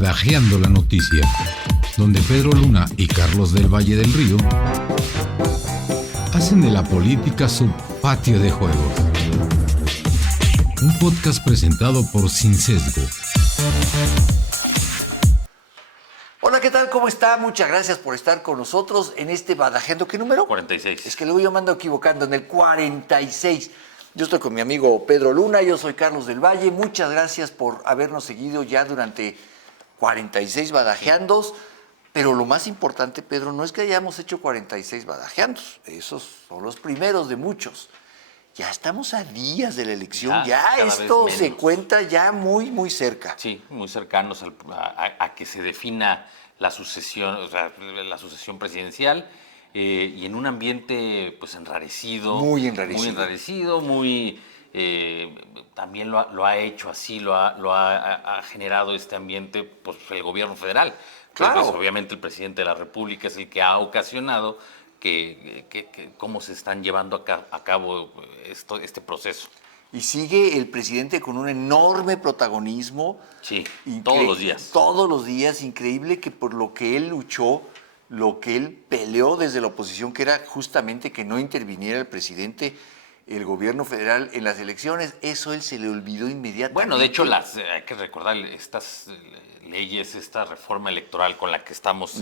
Badajeando la Noticia, donde Pedro Luna y Carlos del Valle del Río hacen de la política su patio de juegos. Un podcast presentado por Sin Sesgo. Hola, ¿qué tal? ¿Cómo está? Muchas gracias por estar con nosotros en este Badajeando. ¿Qué número? 46. Es que luego yo me ando equivocando, en el 46. Yo estoy con mi amigo Pedro Luna, yo soy Carlos del Valle. Muchas gracias por habernos seguido ya durante 46 Badajeandos. Pero lo más importante, Pedro, no es que hayamos hecho 46 Badajeandos. Esos son los primeros de muchos. Ya estamos a días de la elección, ya esto se cuenta ya muy cerca. Sí, muy cercanos a que se defina la sucesión, o sea, la sucesión presidencial y en un ambiente pues enrarecido. Muy enrarecido, también lo ha hecho así, lo ha generado este ambiente pues el gobierno federal. Claro. Pues, obviamente el presidente de la República es el que ha ocasionado que cómo se están llevando a cabo este proceso. Y sigue el presidente con un enorme protagonismo. Sí, todos los días. Todos los días, increíble que por lo que él luchó, lo que él peleó desde la oposición, que era justamente que no interviniera el presidente, el gobierno federal en las elecciones, eso él se le olvidó inmediatamente. Bueno, de hecho, hay que recordar estas leyes, esta reforma electoral con la que estamos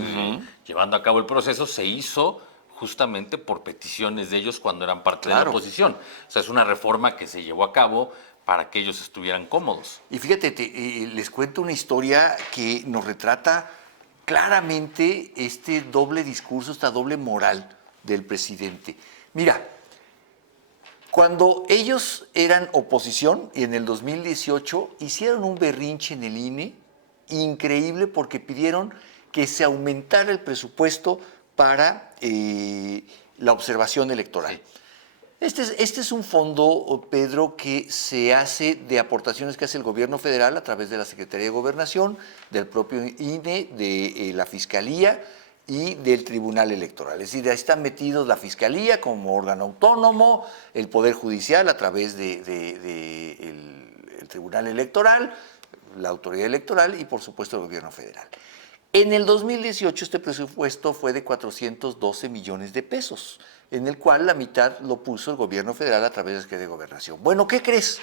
llevando a cabo el proceso, se hizo justamente por peticiones de ellos cuando eran parte de la oposición. O sea, es una reforma que se llevó a cabo para que ellos estuvieran cómodos. Y fíjate, les cuento una historia que nos retrata claramente este doble discurso, esta doble moral del presidente. Mira, cuando ellos eran oposición, y en el 2018 hicieron un berrinche en el INE increíble porque pidieron que se aumentara el presupuesto para la observación electoral. Sí. Este es un fondo, Pedro, que se hace de aportaciones que hace el gobierno federal a través de la Secretaría de Gobernación, del propio INE, de la Fiscalía y del Tribunal Electoral. Es decir, ahí están metidos la Fiscalía como órgano autónomo, el Poder Judicial a través del Tribunal Electoral, la Autoridad Electoral y, por supuesto, el gobierno federal. En el 2018 este presupuesto fue de 412 millones de pesos, en el cual la mitad lo puso el gobierno federal a través de la Secretaría de Gobernación. Bueno, ¿qué crees?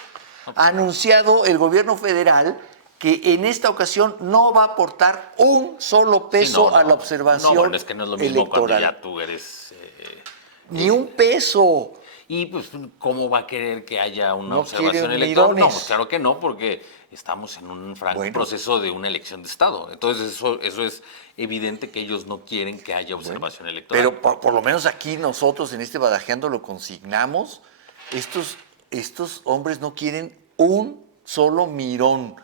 Ha anunciado el gobierno federal que en esta ocasión no va a aportar un solo peso a la observación electoral. No, es que no es lo mismo cuando ya tú eres... Ni un peso. Y pues, ¿cómo va a querer que haya una observación electoral? No, pues claro que no, porque estamos en un franco proceso de una elección de Estado. Entonces, eso es evidente que ellos no quieren que haya observación electoral. Pero por lo menos aquí nosotros en este Badajeando lo consignamos. Estos hombres no quieren un solo mirón.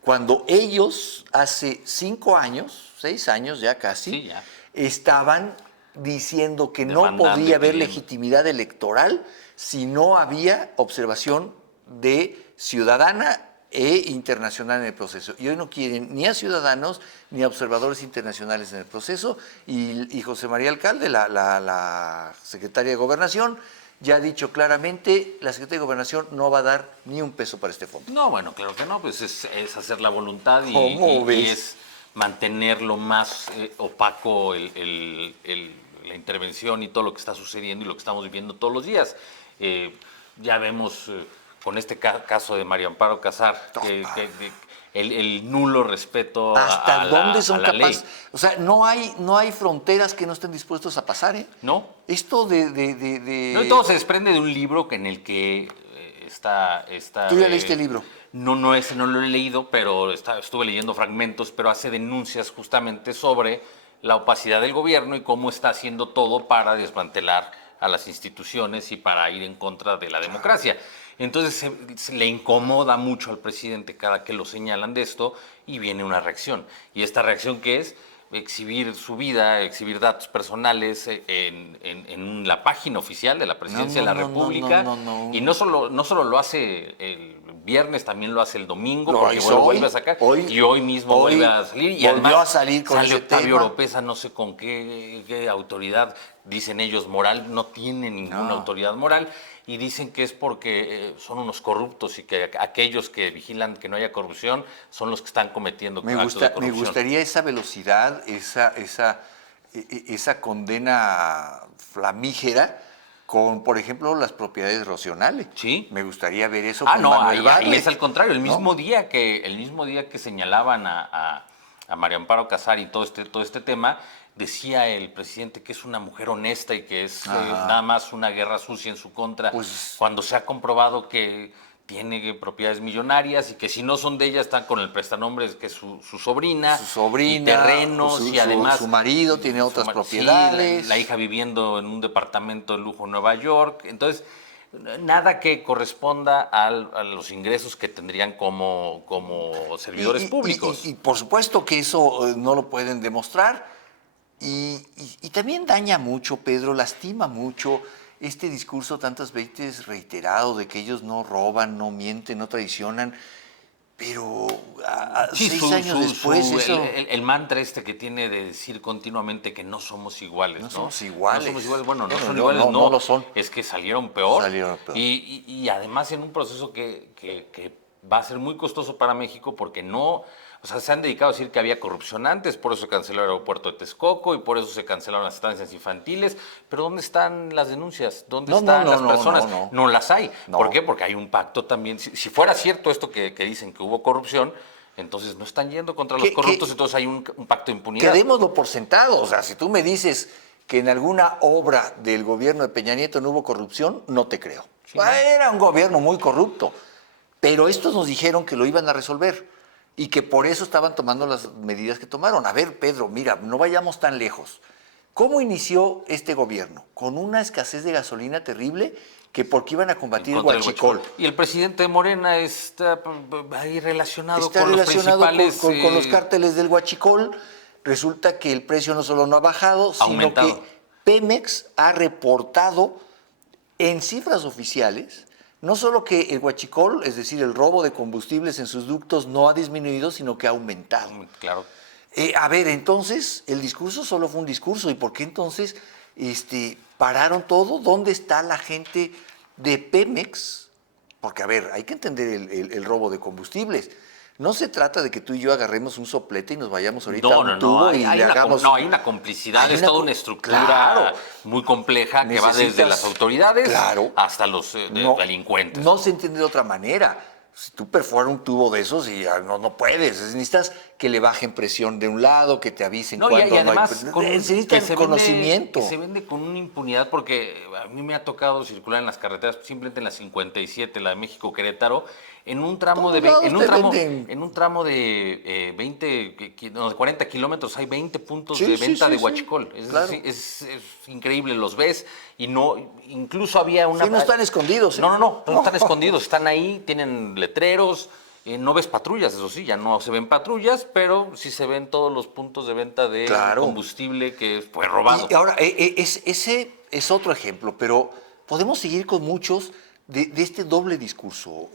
Cuando ellos hace 5 años, 6 años ya casi, estaban diciendo que no podía haber legitimidad electoral si no había observación ciudadana e internacional en el proceso. Y hoy no quieren ni a ciudadanos ni a observadores internacionales en el proceso. Y José María Alcalde, la secretaria de Gobernación, ya ha dicho claramente, la Secretaría de Gobernación no va a dar ni un peso para este fondo. No, bueno, claro que no, pues es hacer la voluntad y es mantener lo más opaco la intervención y todo lo que está sucediendo y lo que estamos viviendo todos los días. Ya vemos con este caso de María Amparo Casar el nulo respeto ¿Hasta dónde son capaces? Ley. O sea, no hay fronteras que no estén dispuestos a pasar, ¿eh? No. Esto No, y todo se desprende de un libro en el que está... ¿Tú ya leíste el libro? No, ese no lo he leído, pero estuve leyendo fragmentos, pero hace denuncias justamente sobre la opacidad del gobierno y cómo está haciendo todo para desmantelar a las instituciones y para ir en contra de la democracia. Entonces se le incomoda mucho al presidente cada que lo señalan de esto y viene una reacción. Y esta reacción que es exhibir su vida, exhibir datos personales en la página oficial de la Presidencia de la República. Y no solo lo hace el viernes, también lo hace el domingo, porque vuelve a sacar. Y hoy mismo vuelve a salir. Y además a salir con sale ese Octavio tema. Oropesa, no sé con qué autoridad, dicen ellos, moral, no tienen ninguna autoridad moral, y dicen que es porque son unos corruptos y que aquellos que vigilan que no haya corrupción son los que están cometiendo actos de corrupción. Me gustaría esa velocidad, esa condena flamígera con, por ejemplo, las propiedades de Rocío Nale. Sí. Me gustaría ver eso Ah, con no, Manuel ahí Bartlett, es al contrario. El ¿no? mismo día que señalaban a María Amparo Casar y todo este tema, decía el presidente que es una mujer honesta y que es nada más una guerra sucia en su contra, Pues, cuando se ha comprobado que tiene propiedades millonarias y que si no son de ella están con el prestanombres que es su sobrina, y terrenos y además su marido tiene otras sí, propiedades. la hija viviendo en un departamento de lujo en Nueva York. Entonces, nada que corresponda a los ingresos que tendrían como servidores públicos. Y por supuesto que eso no lo pueden demostrar. Y también daña mucho, Pedro, lastima mucho este discurso tantas veces reiterado de que ellos no roban, no mienten, no traicionan. Pero Sí, 6 años después eso... el mantra que tiene de decir continuamente que no somos iguales, ¿no? somos iguales. No somos iguales. Bueno, no Bueno, son no, iguales, no lo son. Es que salieron peor. Salieron peor. Y además en un proceso que va a ser muy costoso para México porque no... O sea, se han dedicado a decir que había corrupción antes, por eso se canceló el aeropuerto de Texcoco y por eso se cancelaron las estancias infantiles. Pero ¿dónde están las denuncias? ¿Dónde están las personas? No las hay. No. ¿Por qué? Porque hay un pacto también. Si fuera cierto esto que dicen que hubo corrupción, entonces no están yendo contra los corruptos, entonces hay un pacto de impunidad. Quedémoslo por sentado. O sea, si tú me dices que en alguna obra del gobierno de Peña Nieto no hubo corrupción, no te creo. Sí, ¿no? Era un gobierno muy corrupto. Pero estos nos dijeron que lo iban a resolver y que por eso estaban tomando las medidas que tomaron. A ver, Pedro, mira, no vayamos tan lejos. ¿Cómo inició este gobierno? Con una escasez de gasolina terrible que porque iban a combatir el huachicol. Y el presidente de Morena está ahí relacionado Está con relacionado los principales... con los cárteles del huachicol. Resulta que el precio no solo no ha bajado, sino aumentado. que Pemex ha reportado en cifras oficiales no solo que el huachicol, es decir, el robo de combustibles en sus ductos no ha disminuido, sino que ha aumentado. Claro. A ver, entonces, el discurso solo fue un discurso. ¿Y por qué entonces pararon todo? ¿Dónde está la gente de Pemex? Porque, a ver, hay que entender el robo de combustibles. No se trata de que tú y yo agarremos un soplete y nos vayamos ahorita a un tubo y le hagamos... No, hay una complicidad, es toda una estructura muy compleja que va desde las autoridades hasta los delincuentes. No se entiende de otra manera. Si tú perforas un tubo de esos y no puedes, necesitas que le bajen presión de un lado, que te avisen cuando y además no hay... Necesitas conocimiento. Que se vende con una impunidad, porque a mí me ha tocado circular en las carreteras, simplemente en la 57, la de México-Querétaro, en un tramo de 40 kilómetros hay 20 puntos de venta de huachicol. Es increíble, los ves y no, incluso había una... Sí, no están escondidos. No están escondidos, están ahí, tienen letreros, no ves patrullas, eso sí, ya no se ven patrullas, pero sí se ven todos los puntos de venta de combustible que fue robado. Y ahora, ese es otro ejemplo, pero podemos seguir con muchos de este doble discurso.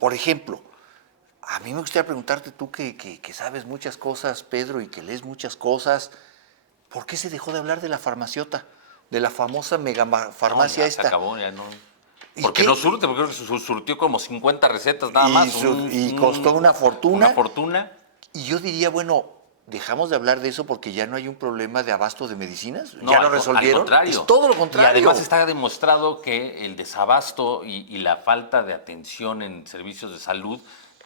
Por ejemplo, a mí me gustaría preguntarte, tú que sabes muchas cosas, Pedro, y que lees muchas cosas, ¿por qué se dejó de hablar de la farmaciota, de la famosa megafarmacia esta? Se acabó, ya no. Porque no surte, porque creo que surtió como 50 recetas nada más. Y costó una fortuna. Una fortuna. Y yo diría, bueno, ¿dejamos de hablar de eso porque ya no hay un problema de abasto de medicinas? No, ¿Ya lo resolvieron? Al contrario. Es todo lo contrario. Y además está demostrado que el desabasto y la falta de atención en servicios de salud,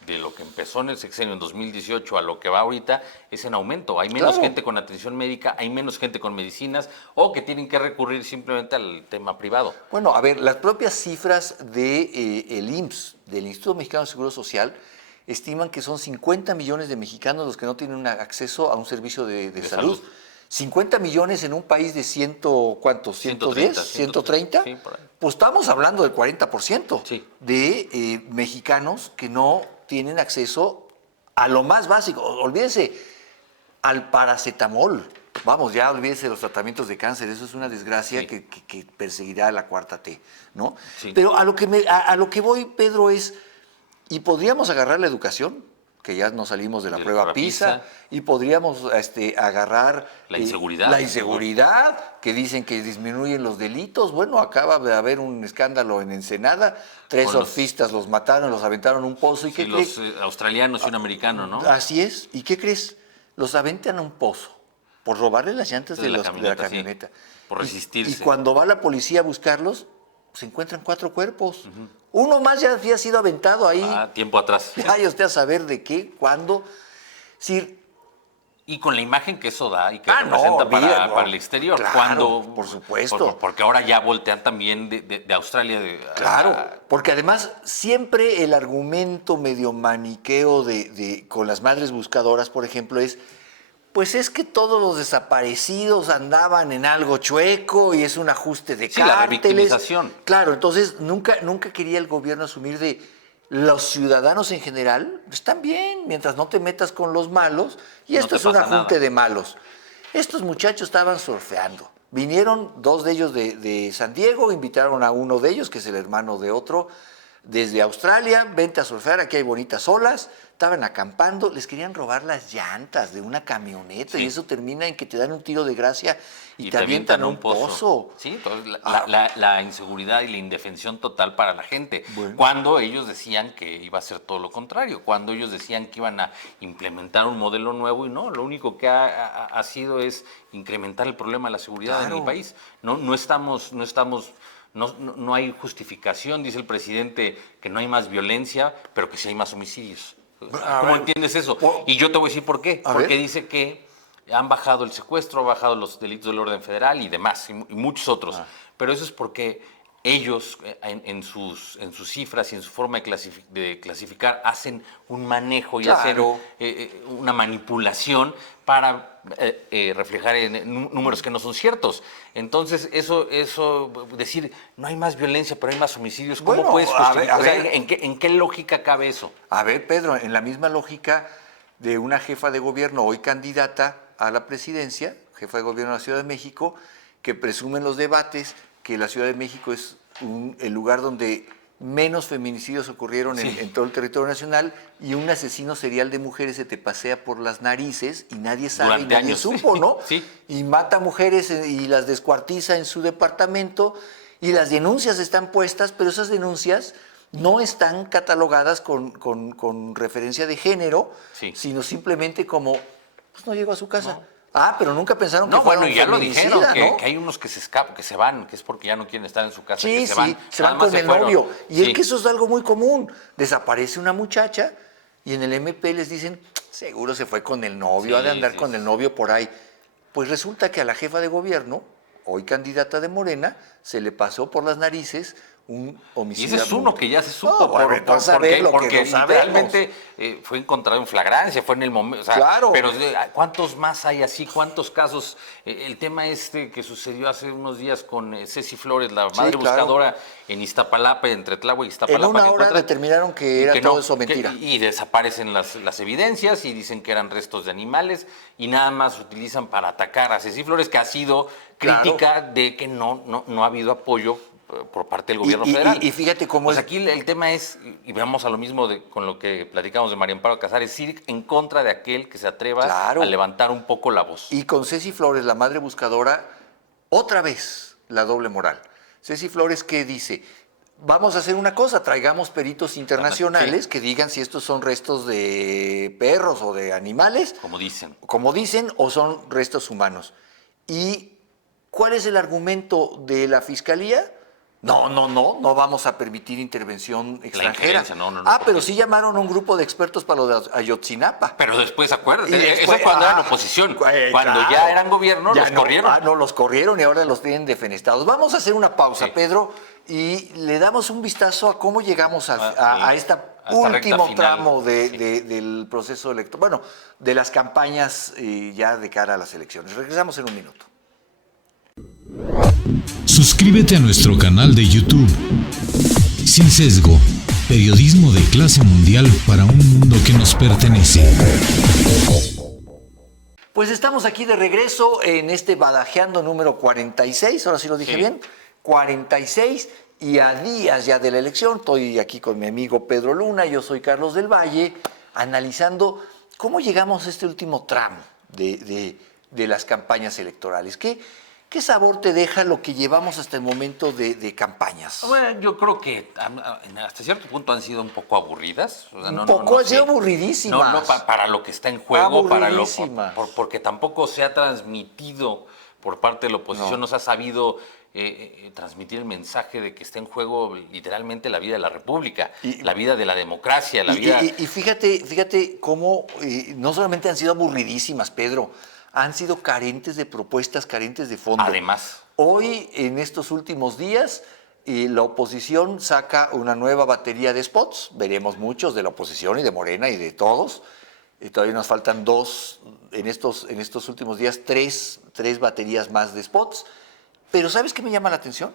de lo que empezó en el sexenio en 2018 a lo que va ahorita, es en aumento. Hay menos gente con atención médica, hay menos gente con medicinas o que tienen que recurrir simplemente al tema privado. Bueno, a ver, las propias cifras del IMSS, del Instituto Mexicano de Seguro Social, estiman que son 50 millones de mexicanos los que no tienen acceso a un servicio de salud. 50 millones en un país de ¿cuántos? 110, 130. Sí, por ahí. Pues estamos hablando del 40% de mexicanos que no tienen acceso a lo más básico. Olvídense, al paracetamol. Vamos, ya olvídense de los tratamientos de cáncer. Eso es una desgracia que perseguirá a la cuarta T, ¿no? Sí. Pero a lo que voy, Pedro, es... ¿Y podríamos agarrar la educación? que ya no salimos de la De prueba la PISA, PISA. y podríamos agarrar La inseguridad. la inseguridad, que dicen que disminuyen los delitos. Bueno, acaba de haber un escándalo en Ensenada, 3 Con los- surfistas los mataron, los aventaron a un pozo. ¿Y Sí, qué los crees? australianos y un americano, ¿no? Así es. ¿Y qué crees? Los aventan a un pozo por robarle las llantas de la Sí, camioneta. por resistirse. Y cuando va la policía a buscarlos, se encuentran 4 cuerpos. Uno más ya había sido aventado ahí. Tiempo atrás. Vaya usted a saber de qué, cuándo. Sí, Y con la imagen que eso da y que no, representa olvida, no. para el exterior. Claro, cuando, por supuesto. Porque ahora ya voltean también de Australia. claro, porque además siempre el argumento medio maniqueo con las madres buscadoras, por ejemplo, es, pues es que todos los desaparecidos andaban en algo chueco y es un ajuste de Sí, la cárteles. revictimización. Claro, entonces nunca quería el gobierno asumir de los ciudadanos en general están bien mientras no te metas con los malos y No esto te es un pasa ajunte nada. de malos. Estos muchachos estaban surfeando. Vinieron 2 de ellos de San Diego, invitaron a uno de ellos, que es el hermano de otro, desde Australia, vente a surfear, aquí hay bonitas olas. Estaban acampando, les querían robar las llantas de una camioneta Sí. y eso termina en que te dan un tiro de gracia y, Y te avientan a un pozo. Sí, entonces Ah. la inseguridad y la indefensión total para la gente. Bueno. Cuando ellos decían que iba a ser todo lo contrario, cuando ellos decían que iban a implementar un modelo nuevo y no, lo único que ha sido es incrementar el problema de la seguridad en Claro. el país. No hay justificación, dice el presidente, que no hay más violencia, pero que sí hay más homicidios. A ¿Cómo ver, entiendes eso? por- Y yo te voy a decir por qué. A Porque ver. dice que han bajado el secuestro, han bajado los delitos del orden federal y demás, y muchos otros. Pero eso es porque ellos, en sus cifras y en su forma de clasificar, hacen un manejo y Claro. hacen una manipulación para reflejar en números que no son ciertos. Entonces, eso decir, no hay más violencia, pero hay más homicidios, ¿cómo Bueno, puedes a ver, justificar? O sea, ver. ¿en qué lógica cabe eso? A ver, Pedro, en la misma lógica de una jefa de gobierno hoy candidata a la presidencia, jefa de gobierno de la Ciudad de México, que presume en los debates que la Ciudad de México es el lugar donde menos feminicidios ocurrieron Sí. en todo el territorio nacional y un asesino serial de mujeres se te pasea por las narices y nadie sabe y Durante nadie años, supo, sí. ¿no? Sí. Y mata mujeres y las descuartiza en su departamento y las denuncias están puestas, pero esas denuncias no están catalogadas con referencia de género, Sí. sino simplemente como, pues no llegó a su casa. Pero nunca pensaron que No, fuera bueno, un ya lo feminicida, dijeron, ¿no? que hay unos que se escapan, que se van, que es porque ya no quieren estar en su casa, Sí, que se van. se van Nada más con se el fueron. novio. Y Sí. es que eso es algo muy común. Desaparece una muchacha y en el MP les dicen, seguro se fue con el novio, Sí, ha de andar sí, con sí. el novio por ahí. Pues resulta que a la jefa de gobierno, hoy candidata de Morena, se le pasó por las narices un Y homicidio. ese es uno que ya se supo, No, bueno, vas a ver lo que porque no sabemos. literalmente fue encontrado en flagrancia, fue en el momento, o sea, Claro. pero ¿cuántos más hay así? ¿Cuántos casos? El tema que sucedió hace unos días con Ceci Flores, la madre claro. buscadora en Iztapalapa, entre Tláhuac y Iztapalapa. En una que hora encuentran- determinaron que y era que todo no, eso mentira. y desaparecen las evidencias y dicen que eran restos de animales y nada más utilizan para atacar a Ceci Flores, que ha sido Claro. crítica de que no ha habido apoyo por parte del gobierno Y federal. y fíjate cómo Pues es. aquí el tema es, y vamos a lo mismo con lo que platicamos de María Amparo Casares, es ir en contra de aquel que se atreva Claro. a levantar un poco la voz. Y con Ceci Flores, la madre buscadora, otra vez la doble moral. Ceci Flores, ¿qué dice? Vamos a hacer una cosa, traigamos peritos internacionales Sí. que digan si estos son restos de perros o de animales, Como dicen. como dicen, o son restos humanos. ¿Y cuál es el argumento de la fiscalía? No vamos a permitir intervención extranjera. injerencia, no, pero porque- sí llamaron a un grupo de expertos para lo de Ayotzinapa. Pero después, acuérdate, Y después- eso cuando eran oposición. Cuando ya claro. eran gobierno, Ya los no, corrieron. no, los corrieron y ahora los tienen defenestrados. Vamos a hacer una pausa, Sí. Pedro, y le damos un vistazo a cómo llegamos a Sí. esta A esta recta último final. tramo Sí. del proceso electoral, bueno, de las campañas ya de cara a las elecciones. Regresamos en un minuto. Suscríbete a nuestro canal de YouTube. Sin Sesgo, periodismo de clase mundial para un mundo que nos pertenece. Pues estamos aquí de regreso en este Badajeando número 46, ahora sí lo dije Sí. bien, 46, y a días ya de la elección. Estoy aquí con mi amigo Pedro Luna, yo soy Carlos del Valle. analizando cómo llegamos a este último tramo de las campañas electorales. ¿Qué sabor te deja lo que llevamos hasta el momento de campañas? Bueno, yo creo que hasta cierto punto han sido un poco aburridas. O sea, Han sido aburridísimas. Para lo que está en juego, Aburridísimas. porque tampoco se ha transmitido por parte de la oposición, no se ha sabido transmitir el mensaje de que está en juego literalmente la vida de la República, la vida de la democracia, la vida... Y fíjate cómo no solamente han sido aburridísimas, Pedro, han sido carentes de propuestas, carentes de fondo. Además. Hoy, en estos últimos días, la oposición saca una nueva batería de spots. Veremos muchos de la oposición y de Morena y de todos. Todavía nos faltan en estos últimos días, tres baterías más de spots. Pero ¿sabes qué me llama la atención?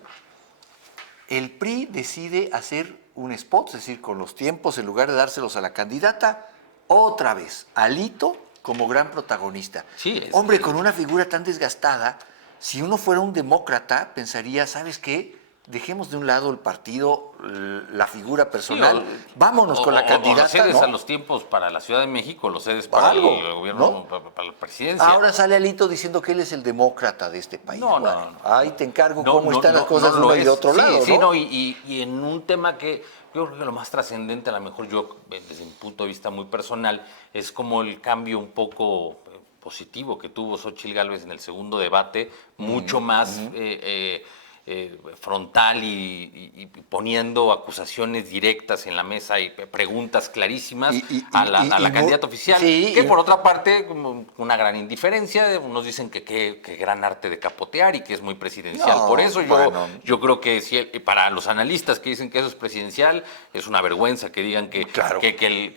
El PRI decide hacer un spot, es decir, con los tiempos, en lugar de dárselos a la candidata, otra vez, Alito como gran protagonista. Sí, Hombre, con una figura tan desgastada, si uno fuera un demócrata, pensaría, ¿sabes qué? Dejemos de un lado el partido, la figura personal, vámonos con la candidata. Los cedes ¿no? a los tiempos para la Ciudad de México, los cedes para el gobierno, ¿no? para la presidencia. Ahora sale Alito diciendo que él es el demócrata de este país. No. Ahí te encargo cómo están las cosas de uno y de otro lado. Sí, ¿no? Y en un tema que yo creo que lo más trascendente, a lo mejor yo, desde mi punto de vista muy personal, es como el cambio un poco positivo que tuvo Xóchitl Gálvez en el segundo debate, mucho más frontal y poniendo acusaciones directas en la mesa y preguntas clarísimas a la candidata oficial, que por otra parte, como una gran indiferencia, unos dicen que gran arte de capotear y que es muy presidencial. Por eso yo creo que para los analistas que dicen que eso es presidencial, es una vergüenza que digan que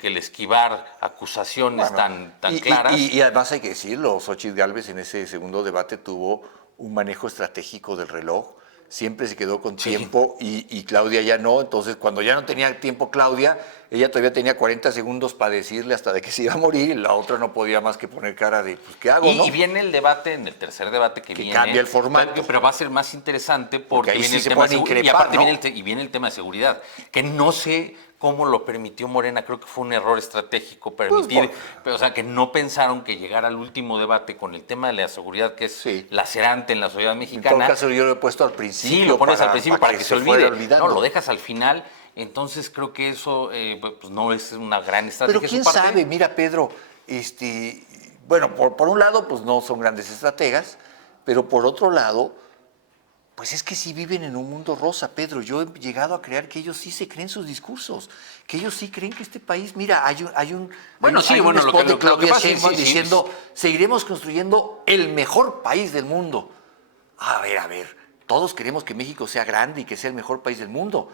el esquivar acusaciones tan claras. Y además hay que decirlo, Xóchitl Gálvez en ese segundo debate tuvo un manejo estratégico del reloj. Siempre se quedó con tiempo y Claudia ya no. Entonces, cuando ya no tenía tiempo Claudia, ella todavía tenía 40 segundos para decirle hasta de que se iba a morir y la otra no podía más que poner cara de, pues, ¿qué hago? ¿no? Y viene el debate, en el tercer debate que viene. Cambia el formato. Pero va a ser más interesante porque ahí viene sí el se tema de pueden seguridad. Y increpar, aparte ¿no? viene el tema de seguridad, que no sé cómo lo permitió Morena, creo que fue un error estratégico permitir, o sea, que no pensaron que llegar al último debate con el tema de la seguridad, que es lacerante en la sociedad mexicana. En todo caso, yo lo he puesto al principio. Sí, lo pones al principio para que se olvide. No, lo dejas al final. Entonces creo que eso pues no es una gran estrategia. Pero quién sabe, mira, Pedro, bueno, por un lado, pues no son grandes estrategas, pero por otro lado, pues es que sí viven en un mundo rosa, Pedro. Yo he llegado a creer que ellos sí se creen sus discursos, que ellos sí creen que este país, mira, hay un spot de Claudia Sheinbaum diciendo, seguiremos construyendo el mejor país del mundo. A ver, todos queremos que México sea grande y que sea el mejor país del mundo,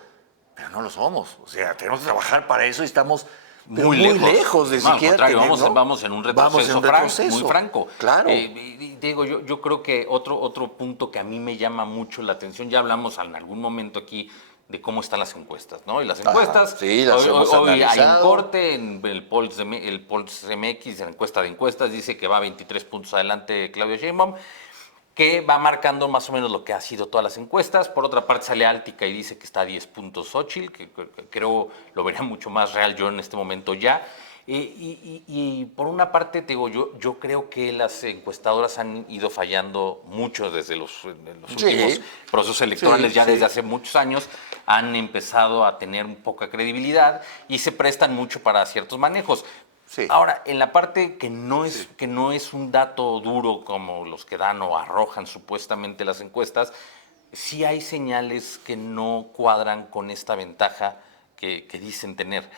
pero no lo somos. O sea, tenemos que trabajar para eso y estamos muy lejos de siquiera tener, ¿no? Vamos en un retroceso, muy franco. Claro. Digo, yo creo que otro punto que a mí me llama mucho la atención, ya hablamos en algún momento aquí de cómo están las encuestas, ¿no? Y las encuestas, hoy hay un corte en el Pulse MX, en la encuesta de encuestas, dice que va 23 puntos adelante Claudia Sheinbaum, que va marcando más o menos lo que ha sido todas las encuestas. Por otra parte sale Áltica y dice que está a 10 puntos Xóchitl, que creo lo vería mucho más real yo en este momento ya. Y por una parte, te digo, yo creo que las encuestadoras han ido fallando mucho desde los últimos procesos electorales, desde hace muchos años, han empezado a tener poca credibilidad y se prestan mucho para ciertos manejos. Ahora, en la parte que no es un dato duro como los que dan o arrojan supuestamente las encuestas, sí hay señales que no cuadran con esta ventaja que dicen tener.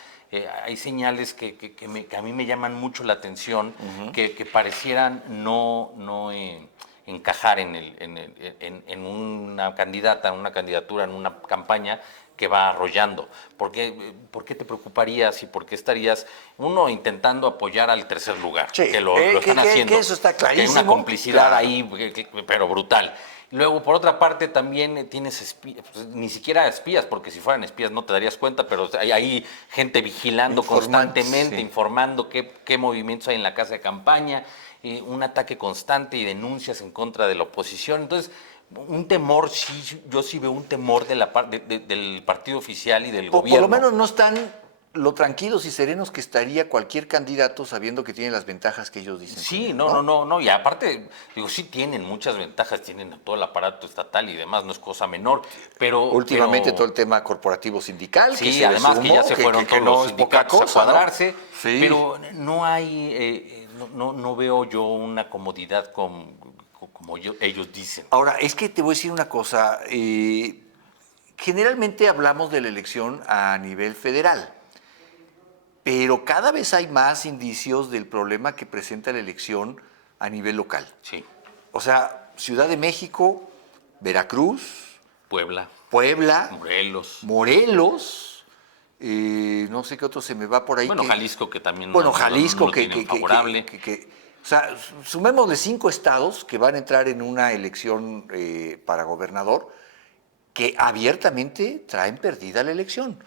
Hay señales que a mí me llaman mucho la atención, que parecieran no encajar en una candidatura, en una campaña que va arrollando. ¿Por qué te preocuparías y por qué estarías, uno, intentando apoyar al tercer lugar? Que lo están haciendo. Que eso está clarísimo. Que hay una complicidad ahí, pero brutal. Luego, por otra parte, también tienes espías, pues, ni siquiera espías, porque si fueran espías no te darías cuenta, pero hay ahí gente vigilando constantemente, informando qué movimientos hay en la casa de campaña, un ataque constante y denuncias en contra de la oposición. Entonces, un temor, yo sí veo un temor del partido oficial y del gobierno. Por lo menos no están lo tranquilos y serenos que estaría cualquier candidato sabiendo que tiene las ventajas que ellos dicen. Sí, tener, no, y aparte, digo, sí tienen muchas ventajas, tienen todo el aparato estatal y demás, no es cosa menor, pero... Últimamente pero, todo el tema corporativo sindical, que sí, se además sumó, que ya se fueron que todos no los es poca sindicatos cosa, a cuadrarse, Sí. pero no hay, no veo yo una comodidad como ellos dicen. Ahora, es que te voy a decir una cosa. Generalmente hablamos de la elección a nivel federal, pero cada vez hay más indicios del problema que presenta la elección a nivel local. Sí, O sea, Ciudad de México, Veracruz, Puebla, Puebla, Morelos. Morelos, no sé qué otro se me va por ahí. Bueno, Jalisco que también Bueno, no Jalisco lo tienen favorable. o sea, sumémosle 5 estados que van a entrar en una elección para gobernador que abiertamente traen perdida la elección.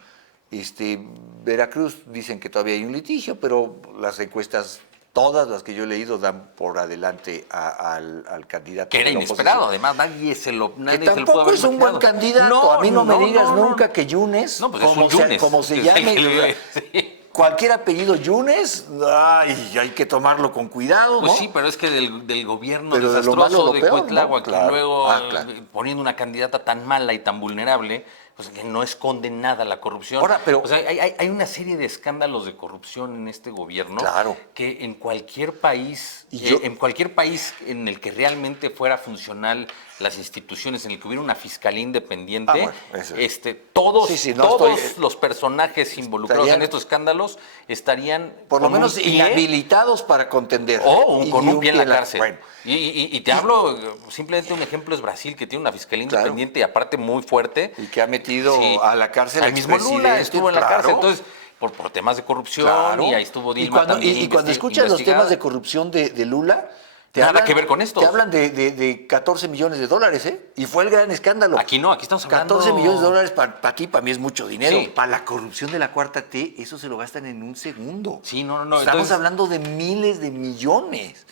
Veracruz dicen que todavía hay un litigio, pero las encuestas, todas las que yo he leído, dan por adelante al candidato. Que era de la inesperado, oposición. además nadie se lo Que nadie se lo pudo tampoco haber es un buen imaginado. candidato. A mí no me digas no. nunca que Yunes, No, pues es un Yunes. como se Es el llame, que- sí. cualquier apellido Yunes, ay, hay que tomarlo con cuidado, ¿no? Pues sí, pero es que del gobierno Pero de lo desastroso malo, lo de peor, Cuitláhuac, ¿no? Claro. y luego Claro. poniendo una candidata tan mala y tan vulnerable, pues que no esconde nada la corrupción. Ahora, pero- O sea, hay una serie de escándalos de corrupción en este gobierno Claro. que en cualquier país, Y yo- en cualquier país en el que realmente fuera funcional las instituciones, en el que hubiera una fiscalía independiente, bueno, eso es. todos, Sí, no todos estoy- los personajes involucrados estarían- en estos escándalos estarían Por lo con un menos pie inhabilitados para contender. o con Y un pie en la la- cárcel. Bueno, Y te hablo, simplemente un ejemplo es Brasil, que tiene una fiscalía Claro. independiente y aparte muy fuerte. y que ha metido Sí. a la cárcel Al al mismo Lula expresidente, estuvo en la claro. cárcel, entonces, por temas de corrupción, Claro. y ahí estuvo Dilma y cuando, también y cuando escuchas los investigada. temas de corrupción de Lula, Nada que ver con estos. Te hablan de 14 millones de dólares, ¿eh? Y fue el gran escándalo. Aquí no, aquí estamos hablando... 14 millones de dólares para ti, para mí es mucho dinero. Sí. Para la corrupción de la Cuarta T, eso se lo gastan en un segundo. Sí, no. Estamos Entonces, hablando de miles de millones.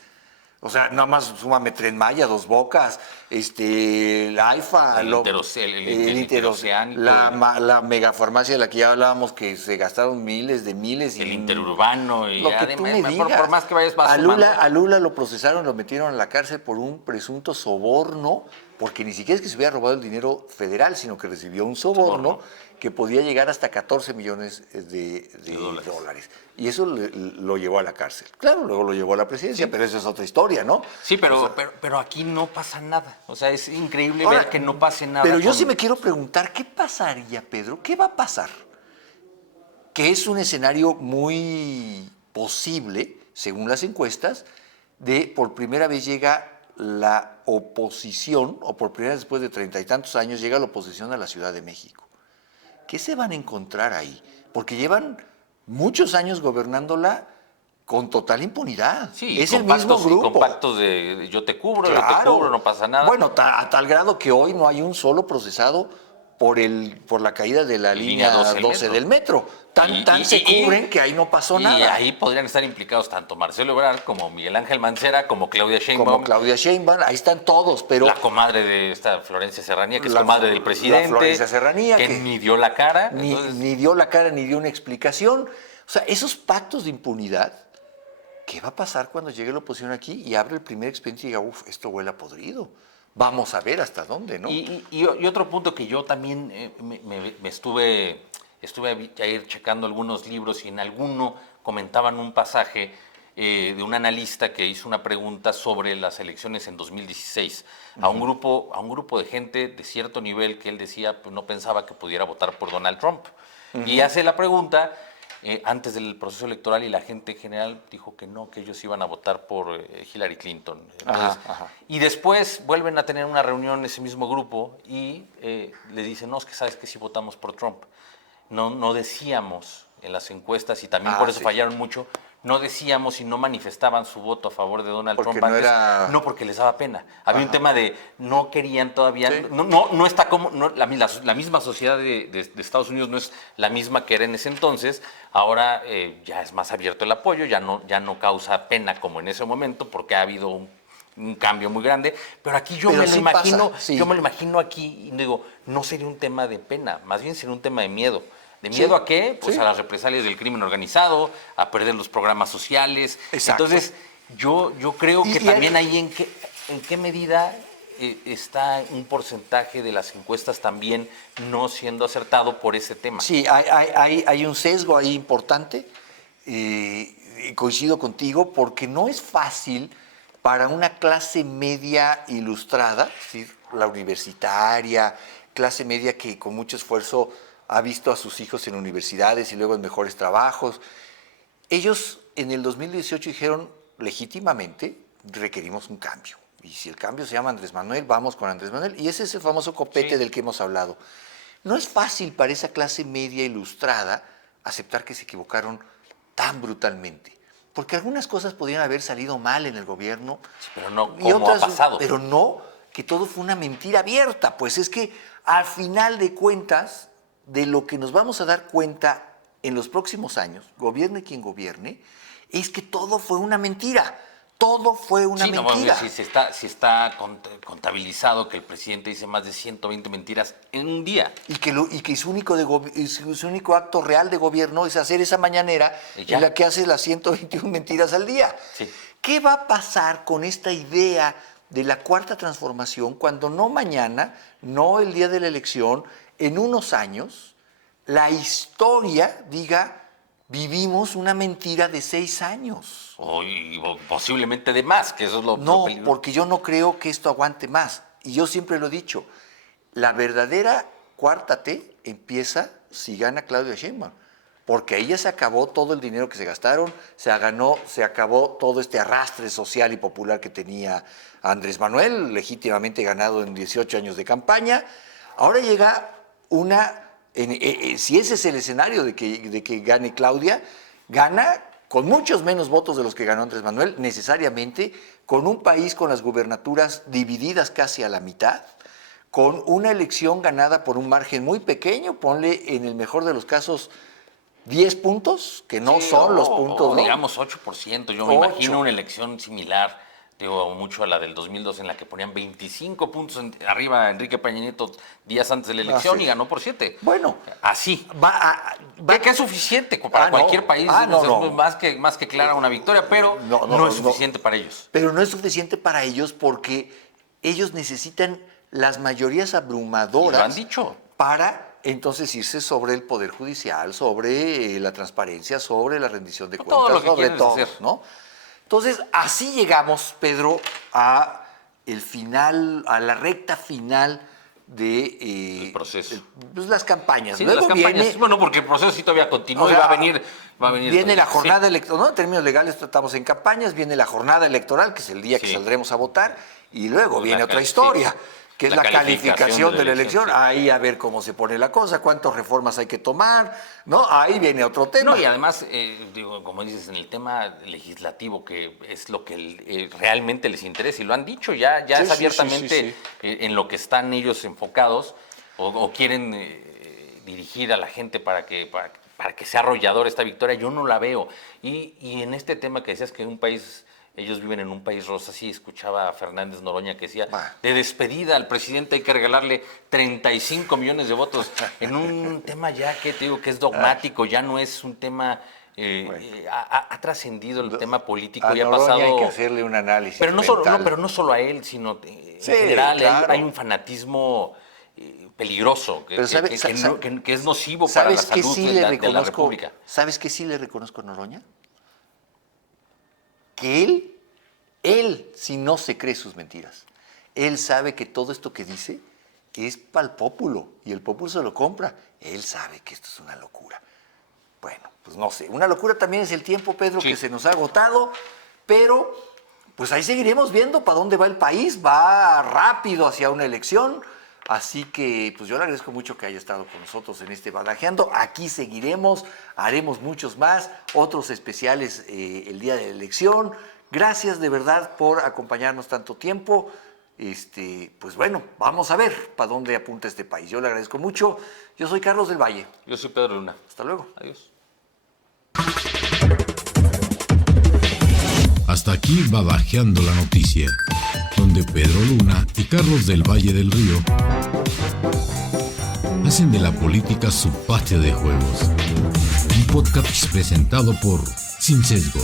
O sea, nada más súmame Tren Maya, Dos Bocas, la AIFA, El interoceánico. la megafarmacia de la que ya hablábamos, que se gastaron miles de miles. el interurbano, y Lo que tú me digas. por más que vayas vas a sumando. Lula lo procesaron, lo metieron a la cárcel por un presunto soborno, porque ni siquiera es que se hubiera robado el dinero federal, sino que recibió un soborno que podía llegar hasta 14 millones de dólares. Y eso lo llevó a la cárcel. Claro, luego lo llevó a la presidencia, pero eso es otra historia, ¿no? Sí, pero, O sea, pero aquí no pasa nada. O sea, es increíble ahora, ver que no pase nada. Pero yo con- sí me quiero preguntar, ¿qué pasaría, Pedro? ¿Qué va a pasar? Que es un escenario muy posible, según las encuestas, de por primera vez llega la oposición, o por primera vez después de 30 y tantos años, llega la oposición a la Ciudad de México. ¿Qué se van a encontrar ahí? Porque llevan muchos años gobernándola con total impunidad. Sí, es el con mismo pactos- grupo. Con pactos de yo te cubro, yo te Claro. cubro, no pasa nada. Bueno, a tal grado que hoy no hay un solo procesado por la caída de la línea 12 del metro. Tan se cubren que ahí no pasó y nada. ahí podrían estar implicados tanto Marcelo Ebrard como Miguel Ángel Mancera, como Claudia Sheinbaum, Como Claudia Sheinbaum, ahí están todos, pero la comadre de esta Florencia Serranía, que es La- comadre del la presidente, Florencia Serranía, que que ni dio la cara. ni, Entonces, ni dio la cara ni dio una explicación. O sea, esos pactos de impunidad, ¿qué va a pasar cuando llegue la oposición aquí y abre el primer expediente y diga, uff, esto huele a podrido? Vamos a ver hasta dónde, ¿no? y otro punto que yo también me estuve a ir checando algunos libros y en alguno comentaban un pasaje de un analista que hizo una pregunta sobre las elecciones en 2016 a un grupo de gente de cierto nivel que él decía pues, no pensaba que pudiera votar por Donald Trump. Y hace la pregunta antes del proceso electoral y la gente en general dijo que no, que ellos iban a votar por Hillary Clinton. Entonces, Ajá. y después vuelven a tener una reunión ese mismo grupo y le dicen, no, es que sabes que sí votamos por Trump. No decíamos en las encuestas y también por eso sí. fallaron mucho, no decíamos y no manifestaban su voto a favor de Donald Porque Trump no antes, era- no porque les daba pena. Había un tema de no querían todavía, Sí. no está como, la misma sociedad de Estados Unidos no es la misma que era en ese entonces, ahora ya es más abierto el apoyo, ya no causa pena como en ese momento porque ha habido un cambio muy grande, pero aquí yo Pero me lo sí imagino, pasa, sí. yo me lo imagino aquí y digo, no sería un tema de pena, más bien sería un tema de miedo. ¿De miedo Sí, a qué? Pues sí. a las represalias del crimen organizado, a perder los programas sociales. Exacto. Entonces, yo creo que Y también ahí en qué medida está un porcentaje de las encuestas también no siendo acertado por ese tema. Sí, hay un sesgo ahí importante, y coincido contigo, porque no es fácil para una clase media ilustrada, es decir, la universitaria, clase media que con mucho esfuerzo ha visto a sus hijos en universidades y luego en mejores trabajos. Ellos en el 2018 dijeron legítimamente, requerimos un cambio. Y si el cambio se llama Andrés Manuel, vamos con Andrés Manuel. Y ese es el famoso copete Sí. del que hemos hablado. No es fácil para esa clase media ilustrada aceptar que se equivocaron tan brutalmente. Porque algunas cosas podrían haber salido mal en el gobierno. Pero no y como otras, ha pasado. Pero no, que todo fue una mentira abierta. Pues es que al final de cuentas, de lo que nos vamos a dar cuenta en los próximos años, gobierne quien gobierne, es que todo fue una mentira. Todo fue una Sí, no, mentira. bueno, si está contabilizado que el presidente dice más de 120 mentiras en un día. Y que su único acto real de gobierno es hacer esa mañanera Y ya. en la que hace las 121 mentiras al día. Sí. ¿Qué va a pasar con esta idea de la cuarta transformación cuando no mañana, no el día de la elección, en unos años, la historia diga, vivimos una mentira de 6 años? Y posiblemente de más, que eso es lo No, peligroso. porque yo no creo que esto aguante más. Y yo siempre lo he dicho, la verdadera cuarta T empieza si gana Claudia Sheinbaum. Porque ahí ya se acabó todo el dinero que se gastaron, se acabó todo este arrastre social y popular que tenía Andrés Manuel, legítimamente ganado en 18 años de campaña. Ahora llega si ese es el escenario de que gane Claudia, gana con muchos menos votos de los que ganó Andrés Manuel, necesariamente, con un país con las gubernaturas divididas casi a la mitad, con una elección ganada por un margen muy pequeño, ponle en el mejor de los casos 10 puntos, que no Sí, son los puntos, ¿no? digamos 8%. Yo me 8. imagino una elección similar, digo, mucho a la del 2002, en la que ponían 25 puntos arriba a Enrique Peña Nieto días antes de la elección sí. y ganó por 7. Bueno. Así. Va Que es suficiente para no. cualquier país, No, es no. más que clara una victoria, pero no es suficiente para ellos. Pero no es suficiente para ellos porque ellos necesitan las mayorías abrumadoras. Y lo han dicho. Para entonces irse sobre el Poder Judicial, sobre la transparencia, sobre la rendición de Todo cuentas, lo que sobre quieren todo, hacer. ¿no? Entonces, así llegamos, Pedro, a el final, a la recta final de El proceso. pues, las campañas. Sí, Luego las campañas. viene, Bueno, porque el proceso sí todavía continúa o sea, y va a venir. viene la sí. jornada electoral, ¿no? En términos legales tratamos en campañas, viene la jornada electoral, que es el día que Sí. saldremos a votar, y luego Pues viene la otra cal- historia, sí. que es La la calificación de la elección. sí. Ahí a ver cómo se pone la cosa, cuántas reformas hay que tomar, ¿no? Ahí viene otro tema. No, y además, digo, como dices, en el tema legislativo, que es lo que realmente les interesa, y lo han dicho ya Sí, es sí, abiertamente sí. En lo que están ellos enfocados, o quieren dirigir a la gente para que sea arrollador esta victoria, yo no la veo. Y en este tema que decías que ellos viven en un país rosa, sí, escuchaba a Fernández Noroña que decía, de despedida al presidente hay que regalarle 35 millones de votos en un tema ya que te digo que es dogmático, ya no es un tema, ha trascendido el tema político y ha Noroña pasado... hay que hacerle un análisis Pero no mental. solo a él, sino en Sí, general claro. hay un fanatismo peligroso que es nocivo para la ¿Sabes qué salud sí de le la reconozco? República. ¿Sabes qué sí le reconozco a Noroña? Que él sí no se cree sus mentiras. Él sabe que todo esto que dice es para el pópulo y el pópulo se lo compra. Él sabe que esto es una locura. Bueno, pues no sé. Una locura también es el tiempo, Pedro, Sí. que se nos ha agotado, pero pues ahí seguiremos viendo para dónde va el país. Va rápido hacia una elección. Así que pues yo le agradezco mucho que haya estado con nosotros en este Badajeando. Aquí seguiremos, haremos muchos más, otros especiales el día de la elección. Gracias de verdad por acompañarnos tanto tiempo. Pues bueno, vamos a ver para dónde apunta este país. Yo le agradezco mucho. Yo soy Carlos del Valle. Yo soy Pedro Luna. Hasta luego. Adiós. Hasta aquí Badajeando la Noticia, donde Pedro Luna y Carlos del Valle del Río hacen de la política su patio de juegos. Un podcast presentado por Sin Sesgo.